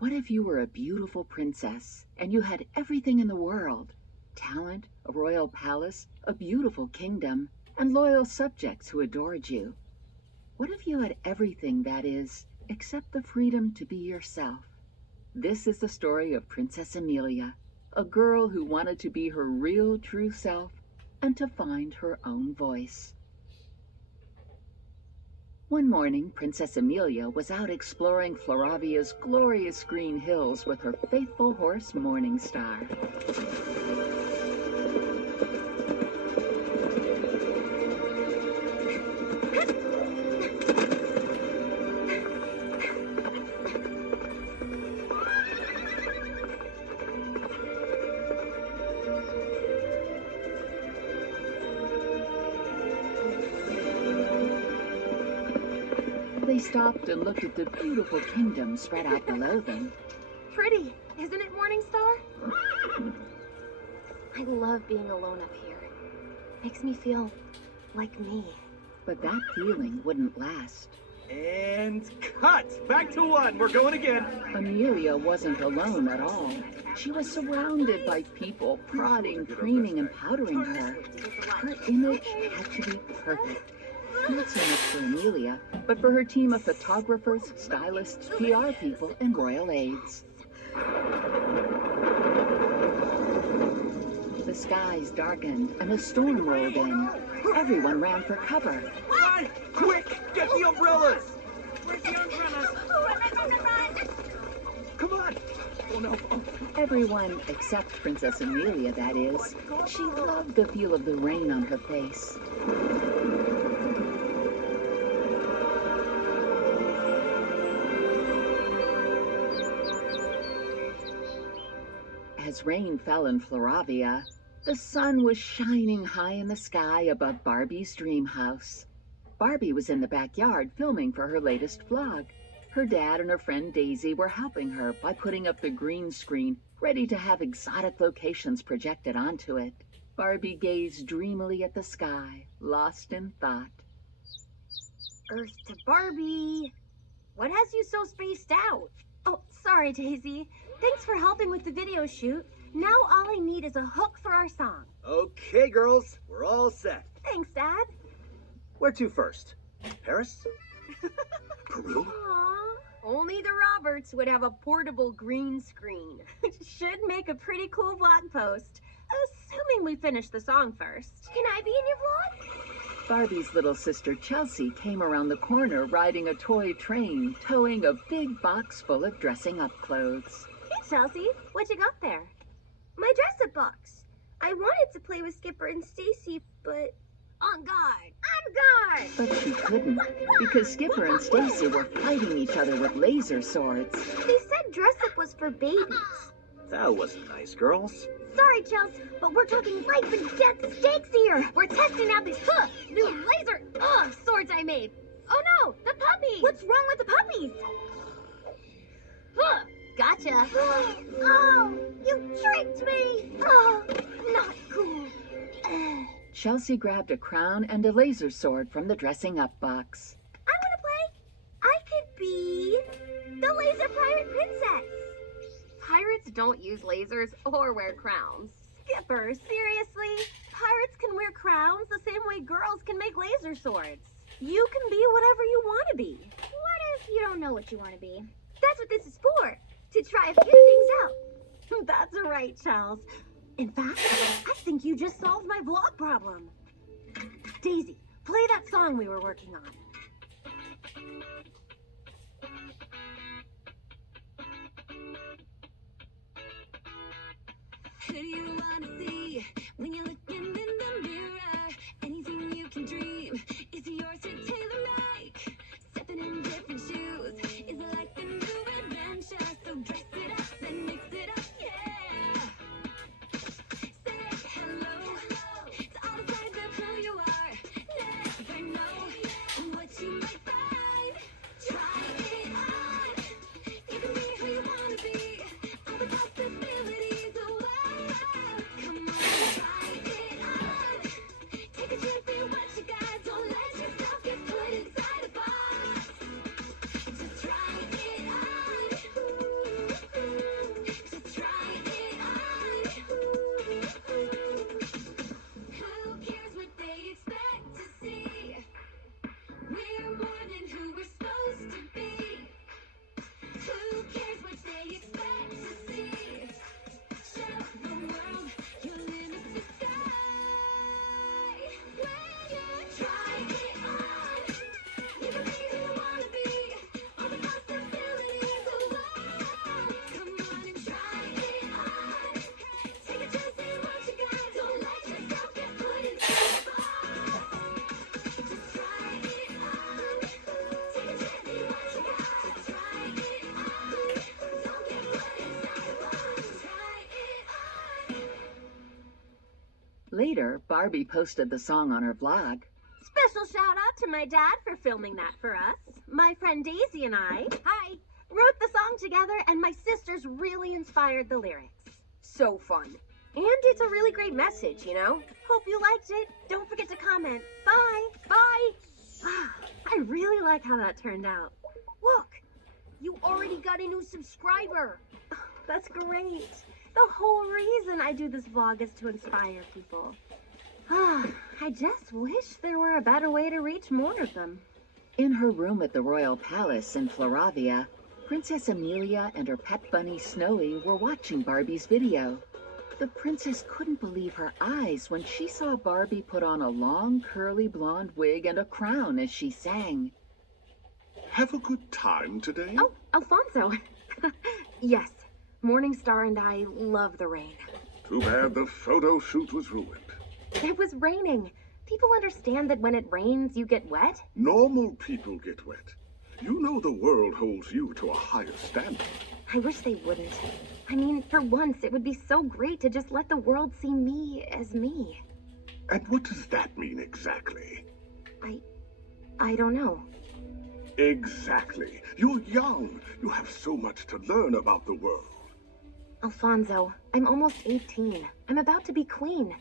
What if you were a beautiful princess and you had everything in the world? Talent, a royal palace, a beautiful kingdom, and loyal subjects who adored you. What if you had everything, that is, except the freedom to be yourself? This is the story of Princess Amelia, a girl who wanted to be her real, true self and to find her own voice. One morning, Princess Amelia was out exploring Floravia's glorious green hills with her faithful horse, Morningstar. They stopped and looked at the beautiful kingdom spread out below them. Pretty, isn't it, Morningstar? I love being alone up here. Makes me feel like me. But that feeling wouldn't last. And cut! Back to one. We're going again. Amelia wasn't alone at all. She was surrounded by people prodding, preening, and powdering her. Her image had to be perfect. Not so much for Amelia, but for her team of photographers, stylists, PR people, and royal aides. The skies darkened and a storm rolled in. Everyone ran for cover. Run! Quick! Get the umbrellas! Where's the umbrellas? Run! Come on! Oh no! Oh. Everyone except Princess Amelia, that is. She loved the feel of the rain on her face. As rain fell in Floravia, the sun was shining high in the sky above Barbie's dream house. Barbie was in the backyard filming for her latest vlog. Her dad and her friend Daisy were helping her by putting up the green screen, ready to have exotic locations projected onto it. Barbie gazed dreamily at the sky, lost in thought. Earth to Barbie. What has you so spaced out? Oh, sorry, Daisy. Thanks for helping with the video shoot. Now all I need is a hook for our song. Okay, girls. We're all set. Thanks, Dad. Where to first? Paris? Peru? Aww. Only the Roberts would have a portable green screen. Should make a pretty cool vlog post. Assuming we finish the song first. Can I be in your vlog? Barbie's little sister Chelsea came around the corner riding a toy train, towing a big box full of dressing up clothes. Hey, Chelsea. What you got there? My dress-up box. I wanted to play with Skipper and Stacy, but... On guard! On guard! But she couldn't, because Skipper and Stacy were fighting each other with laser swords. They said dress-up was for babies. That wasn't nice, girls. Sorry, Chelsea, but we're talking life and death stakes here. We're testing out these new laser swords I made. Oh no, the puppies! What's wrong with the puppies? Gotcha. Oh, you tricked me. Oh, not cool. Chelsea grabbed a crown and a laser sword from the dressing up box. I want to play. I could be the laser pirate princess. Pirates don't use lasers or wear crowns. Skipper, seriously? Pirates can wear crowns the same way girls can make laser swords. You can be whatever you want to be. What if you don't know what you want to be? That's what this is for, to try a few things out. That's right, Charles. In fact, I think you just solved my vlog problem. Daisy, play that song we were working on. Who do you want to see when you're looking in the mirror? Anything you can dream is yours to tailor make. Stepping in different shoes is like the new adventure. So dress it up and mix it up, yeah. Say hello to all the sides of who you are. Never know what you might find. Try it on. You can be who you want to be. All the possibilities. Come on, try it. Later, Barbie posted the song on her vlog. Special shout out to my dad for filming that for us. My friend Daisy and I, hi, wrote the song together, and my sisters really inspired the lyrics. So fun. And it's a really great message, you know? Hope you liked it. Don't forget to comment. Bye. Bye. I really like how that turned out. Look, you already got a new subscriber. That's great. The whole reason I do this vlog is to inspire people. I just wish there were a better way to reach more of them. In her room at the Royal Palace in Floravia, Princess Amelia and her pet bunny Snowy were watching Barbie's video. The princess couldn't believe her eyes when she saw Barbie put on a long, curly blonde wig and a crown as she sang. Have a good time today? Oh, Alfonso. Yes, Morningstar and I love the rain. Too bad the photo shoot was ruined. It was raining. People understand that when it rains, you get wet? Normal people get wet. You know the world holds you to a higher standard. I wish they wouldn't. I mean, for once, it would be so great to just let the world see me as me. And what does that mean exactly? I don't know. Exactly. You're young. You have so much to learn about the world. Alfonso, I'm almost 18. I'm about to be queen.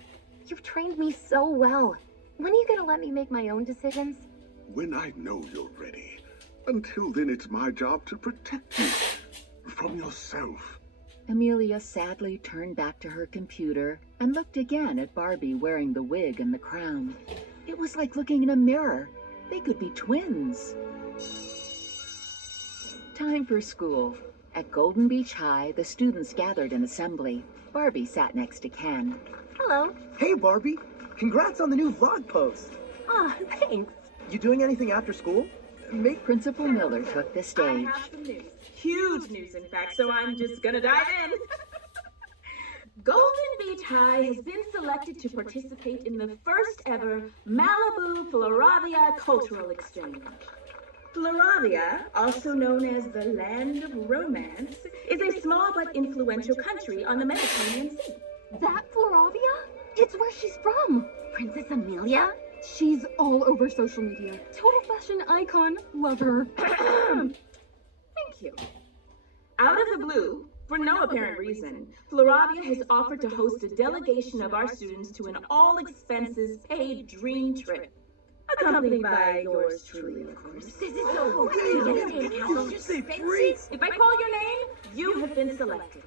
You've trained me so well. When are you gonna let me make my own decisions? When I know you're ready. Until then, it's my job to protect you from yourself. Amelia sadly turned back to her computer and looked again at Barbie wearing the wig and the crown. It was like looking in a mirror. They could be twins. Time for school. At Golden Beach High, the students gathered in assembly. Barbie sat next to Ken. Hello. Hey, Barbie. Congrats on the new vlog post. Aw, thanks. You doing anything after school? Principal Miller took the I stage. have some news. Huge news, in fact, so I'm just gonna dive in. Golden Beach High has been selected to participate in the first ever Malibu Floravia Cultural Exchange. Floravia, also known as the Land of Romance, is a small but influential country on the Mediterranean Sea. That Floravia? It's where she's from. Princess Amelia? She's all over social media. Total fashion icon. Love her. Thank you. Out of the blue, for no apparent reason, Floravia has offered to host a delegation of our students to an all-expenses-paid dream trip, accompanied by yours truly, of course. This is so Did you say Prince? If I call your name, you have been selected.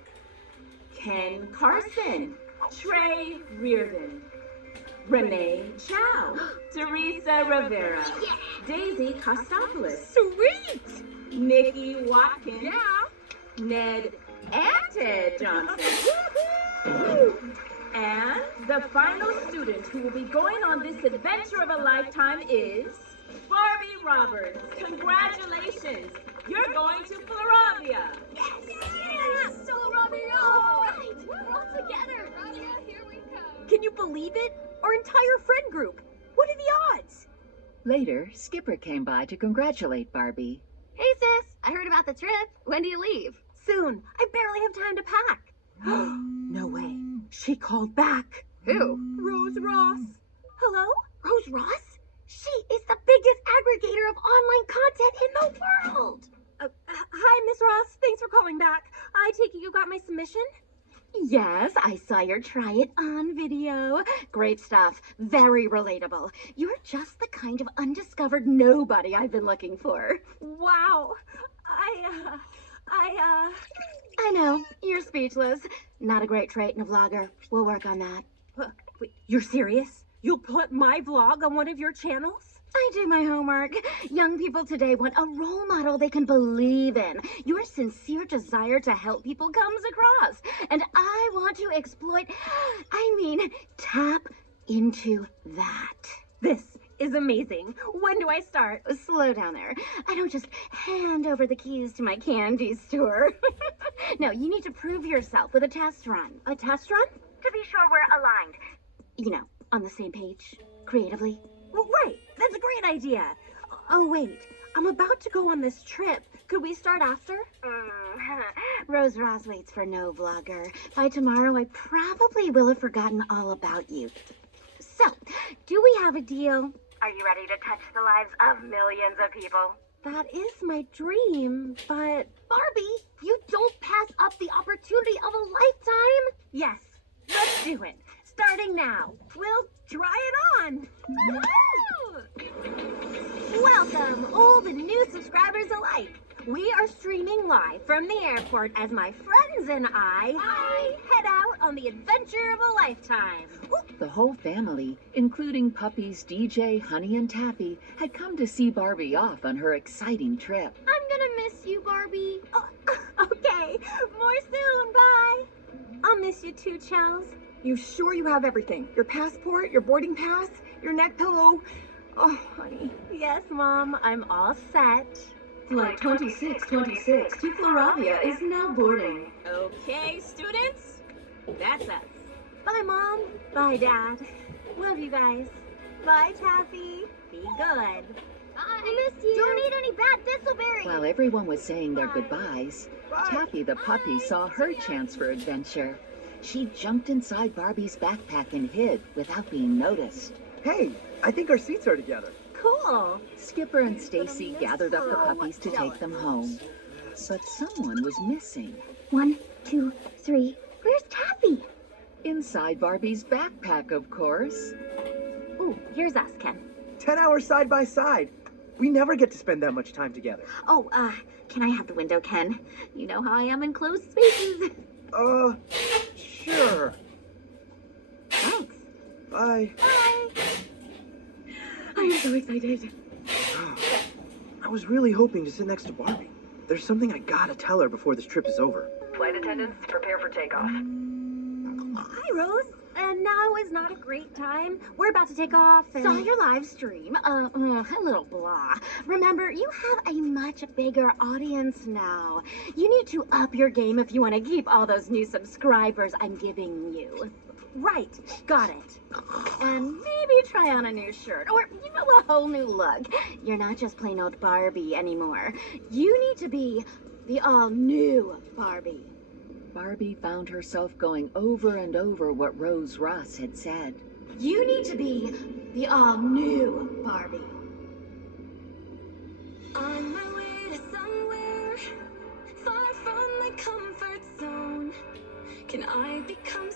Ken Carson, Trey Reardon, Renee Chow, Teresa Rivera, Daisy Kostopoulos, sweet. Nikki Watkins, Ned and Ted Johnson. And the final student who will be going on this adventure of a lifetime is Barbie Roberts. Congratulations! You're going to Floravia. Yes! So Floravia! All right, we're all together. Floravia, here we come. Can you believe it? Our entire friend group. What are the odds? Later, Skipper came by to congratulate Barbie. Hey, sis. I heard about the trip. When do you leave? Soon. I barely have time to pack. No way. She called back. Who? Rose Ross. Hello? Rose Ross? She is the biggest aggregator of online content in the world. Hi, Miss Ross. Thanks for calling back. I take it you got my submission? Yes, I saw your try it on video. Great stuff. Very relatable. You're just the kind of undiscovered nobody I've been looking for. Wow. I know. You're speechless. Not a great trait in a vlogger. We'll work on that. Wait, you're serious? You'll put my vlog on one of your channels? I do my homework. Young people today want a role model they can believe in. Your sincere desire to help people comes across. And I want to tap into that. This is amazing. When do I start? Slow down there. I don't just hand over the keys to my candy store. No, you need to prove yourself with a test run. A test run? To be sure we're aligned. You know, on the same page, creatively. Well, right, that's a great idea. Oh, wait, I'm about to go on this trip. Could we start after? Rose Ross waits for no vlogger. By tomorrow, I probably will have forgotten all about you. So, do we have a deal? Are you ready to touch the lives of millions of people? That is my dream, but... Barbie, you don't pass up the opportunity of a lifetime. Yes, let's do it. Starting now. We'll try it on. Welcome, old and new subscribers alike. We are streaming live from the airport as my friends and I head out on the adventure of a lifetime. The whole family, including puppies DJ, Honey, and Taffy, had come to see Barbie off on her exciting trip. I'm gonna miss you, Barbie. Oh, okay, more soon, bye. I'll miss you too, Chels. You sure you have everything? Your passport, your boarding pass, your neck pillow? Oh, honey. Yes, Mom, I'm all set. Flight 2626 to Floravia is now boarding. Okay, students, that's us. Bye, Mom. Bye, Dad. Love you guys. Bye, Taffy. Be good. I miss you. Don't eat any bad thistleberries. While everyone was saying their goodbyes, Taffy the puppy saw her chance for adventure. She jumped inside Barbie's backpack and hid without being noticed. Hey, I think our seats are together. Cool. Skipper and Stacy gathered up the puppies to take them home. But someone was missing. 1, 2, 3. Where's Taffy? Inside Barbie's backpack, of course. Ooh, here's us, Ken. 10 hours side by side. We never get to spend that much time together. Oh, can I have the window, Ken? You know how I am in closed spaces. Sure. Thanks. Bye. Bye. I am so excited. I was really hoping to sit next to Barbie. There's something I gotta tell her before this trip is over. Flight attendants, prepare for takeoff. Hi, Rose. Now is not a great time. We're about to take off. Saw your live stream. A little blah. Remember, you have a much bigger audience now. You need to up your game if you want to keep all those new subscribers I'm giving you. Right, got it. And maybe try on a new shirt, or, a whole new look. You're not just plain old Barbie anymore. You need to be the all-new Barbie. Barbie found herself going over and over what Rose Ross had said. You need to be the all-new Barbie. On my way to somewhere far from my comfort zone. Can I become